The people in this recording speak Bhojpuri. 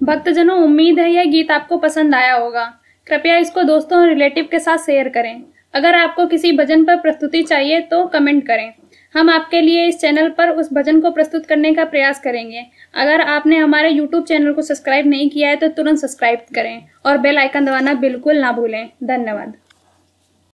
भक्तजनों, उम्मीद है यह गीत आपको पसंद आया होगा। कृपया इसको दोस्तों और रिलेटिव के साथ शेयर करें। अगर आपको किसी भजन पर प्रस्तुति चाहिए तो कमेंट करें। हम आपके लिए इस चैनल पर उस भजन को प्रस्तुत करने का प्रयास करेंगे। अगर आपने हमारे YouTube चैनल को सब्सक्राइब नहीं किया है तो तुरंत सब्सक्राइब करें और बेल आइकन दबाना बिल्कुल ना भूलें। धन्यवाद।